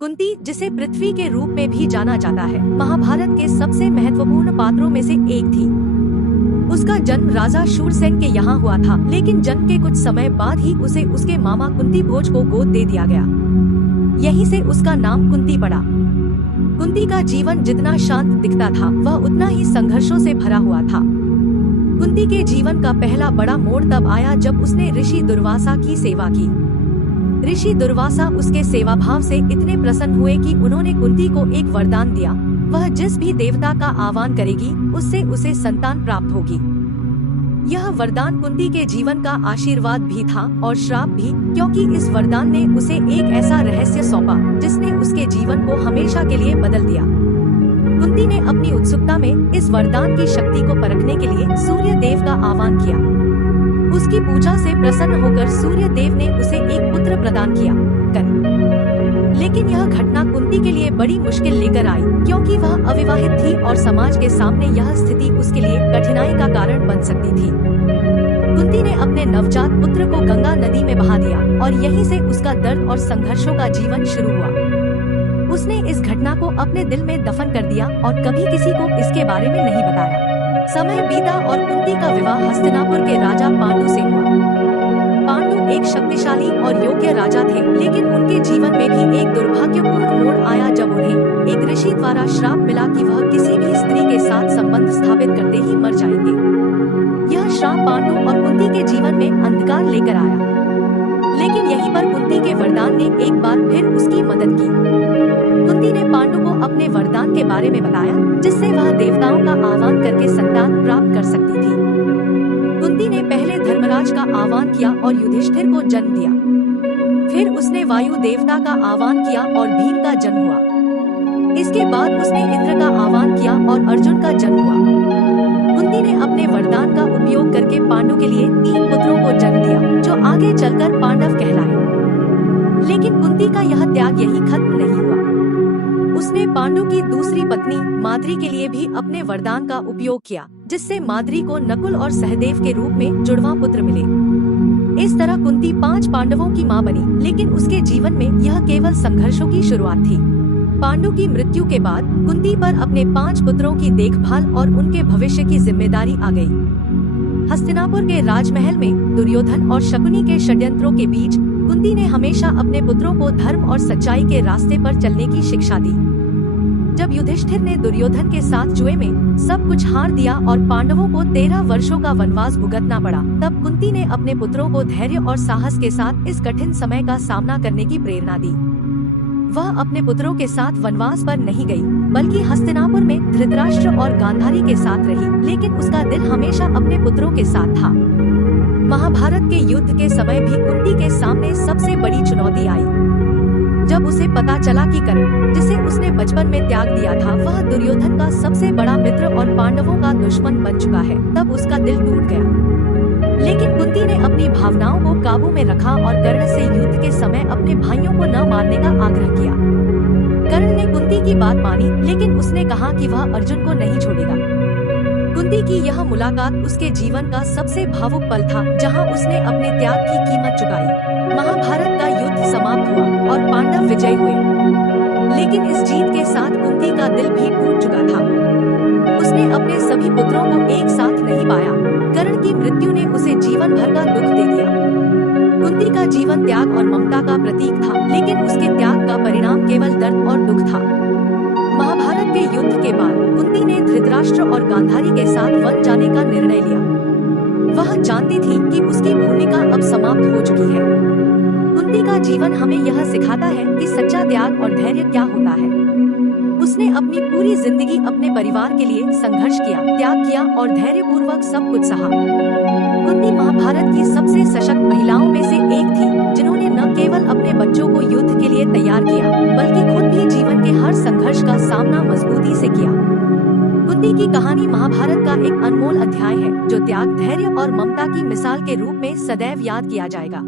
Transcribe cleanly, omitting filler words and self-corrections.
कुंती, जिसे पृथ्वी के रूप में भी जाना जाता है, महाभारत के सबसे महत्वपूर्ण पात्रों में से एक थी। उसका जन्म राजा शूरसेन के यहाँ हुआ था, लेकिन जन्म के कुछ समय बाद ही उसे उसके मामा कुंती भोज को गोद दे दिया गया। यहीं से उसका नाम कुंती पड़ा। कुंती का जीवन जितना शांत दिखता था, वह उतना ही संघर्षों से भरा हुआ था। कुंती के जीवन का पहला बड़ा मोड़ तब आया जब उसने ऋषि दुर्वासा की सेवा की। ऋषि दुर्वासा उसके सेवाभाव से इतने प्रसन्न हुए कि उन्होंने कुंती को एक वरदान दिया। वह जिस भी देवता का आह्वान करेगी, उससे उसे संतान प्राप्त होगी। यह वरदान कुंती के जीवन का आशीर्वाद भी था और श्राप भी, क्योंकि इस वरदान ने उसे एक ऐसा रहस्य सौंपा जिसने उसके जीवन को हमेशा के लिए बदल दिया। कुंती ने अपनी उत्सुकता में इस वरदान की शक्ति को परखने के लिए सूर्य देव का आह्वान किया। उसकी पूजा से प्रसन्न होकर सूर्य देव ने उसे एक पुत्र प्रदान किया। लेकिन यह घटना कुंती के लिए बड़ी मुश्किल लेकर आई, क्योंकि वह अविवाहित थी और समाज के सामने यह स्थिति उसके लिए कठिनाई का कारण बन सकती थी। कुंती ने अपने नवजात पुत्र को गंगा नदी में बहा दिया और यहीं से उसका दर्द और संघर्षों का जीवन शुरू हुआ। उसने इस घटना को अपने दिल में दफन कर दिया और कभी किसी को इसके बारे में नहीं बताया। समय बीता और कुंती का विवाह हस्तिनापुर के राजा पांडु से हुआ। पांडु एक शक्तिशाली और योग्य राजा थे, लेकिन उनके जीवन में भी एक दुर्भाग्यपूर्ण मोड़ आया जब उन्हें एक ऋषि द्वारा श्राप मिला कि वह किसी भी स्त्री के साथ संबंध स्थापित करते ही मर जाएंगे। यह श्राप पांडु और कुंती के जीवन में अंधकार लेकर आया, लेकिन यहीं पर कुंती के वरदान ने एक बार फिर उसकी मदद की। कुंती ने पांडु को अपने वरदान के बारे में बताया, जिससे वह देवताओं का आह्वान करके संतान प्राप्त कर सकती थी। कुंती ने पहले धर्मराज का आह्वान किया और युधिष्ठिर को जन्म दिया। फिर उसने वायु देवता का आह्वान किया और भीम का जन्म हुआ। इसके बाद उसने इंद्र का आह्वान किया और अर्जुन का जन्म हुआ। कुंती ने अपने वरदान का उपयोग करके पांडु के लिए 3 पुत्रों को जन्म दिया, जो आगे चलकर पांडव कहलाए। लेकिन कुंती का यह त्याग यही खत्म नहीं हुआ। उसने पांडु की दूसरी पत्नी माद्री के लिए भी अपने वरदान का उपयोग किया, जिससे माद्री को नकुल और सहदेव के रूप में जुड़वा पुत्र मिले। इस तरह कुंती 5 पांडवों की मां बनी, लेकिन उसके जीवन में यह केवल संघर्षों की शुरुआत थी। पांडु की मृत्यु के बाद कुंती पर अपने 5 पुत्रों की देखभाल और उनके भविष्य की जिम्मेदारी आ गई। हस्तिनापुर के राजमहल में दुर्योधन और शकुनी के षड्यंत्रों के बीच कुंती ने हमेशा अपने पुत्रों को धर्म और सच्चाई के रास्ते पर चलने की शिक्षा दी। जब युधिष्ठिर ने दुर्योधन के साथ जुए में सब कुछ हार दिया और पांडवों को 13 वर्षों का वनवास भुगतना पड़ा, तब कुंती ने अपने पुत्रों को धैर्य और साहस के साथ इस कठिन समय का सामना करने की प्रेरणा दी। वह अपने पुत्रों के साथ वनवास पर नहीं गई, बल्कि हस्तिनापुर में धृतराष्ट्र और गांधारी के साथ रही, लेकिन उसका दिल हमेशा अपने पुत्रों के साथ था। महाभारत के युद्ध के समय भी कुंती के सामने सबसे बड़ी चुनौती आई। जब उसे पता चला कि कर्ण, जिसे उसने बचपन में त्याग दिया था, वह दुर्योधन का सबसे बड़ा मित्र और पांडवों का दुश्मन बन चुका है, तब उसका दिल टूट गया। लेकिन कुंती ने अपनी भावनाओं को काबू में रखा और कर्ण से युद्ध के समय अपने भाइयों को न मारने का आग्रह किया। कर्ण ने कुंती की बात मानी, लेकिन उसने कहा कि वह अर्जुन को नहीं छोड़ेगा। कुंती की यह मुलाकात उसके जीवन का सबसे भावुक पल था, जहां उसने अपने त्याग की कीमत चुकाई। महाभारत का युद्ध समाप्त हुआ और पांडव विजयी हुए, लेकिन इस जीत के साथ कुंती का दिल भी टूट चुका था। उसने अपने सभी पुत्रों को एक साथ नहीं पाया। कर्ण की मृत्यु ने उसे जीवन भर का दुख दे दिया। कुंती का जीवन त्याग और ममता का प्रतीक था, लेकिन उसके त्याग का परिणाम केवल दर्द और दुख था। महाभारत के युद्ध के बाद कुंती ने धृतराष्ट्र और गांधारी के साथ वन जाने का निर्णय लिया। वह जानती थी कि उसकी भूमिका अब समाप्त हो चुकी है। कुंती का जीवन हमें यह सिखाता है कि सच्चा त्याग और धैर्य क्या होता है। उसने अपनी पूरी जिंदगी अपने परिवार के लिए संघर्ष किया, त्याग किया और धैर्यपूर्वक सब कुछ सहा। कुंती महाभारत की सबसे सशक्त महिलाओं में से एक थी, जिन्होंने न केवल अपने बच्चों को युद्ध के लिए तैयार किया, बल्कि खुद भी जीवन के हर संघर्ष का सामना मजबूती से किया। कुंती की कहानी महाभारत का एक अनमोल अध्याय है, जो त्याग, धैर्य और ममता की मिसाल के रूप में सदैव याद किया जाएगा।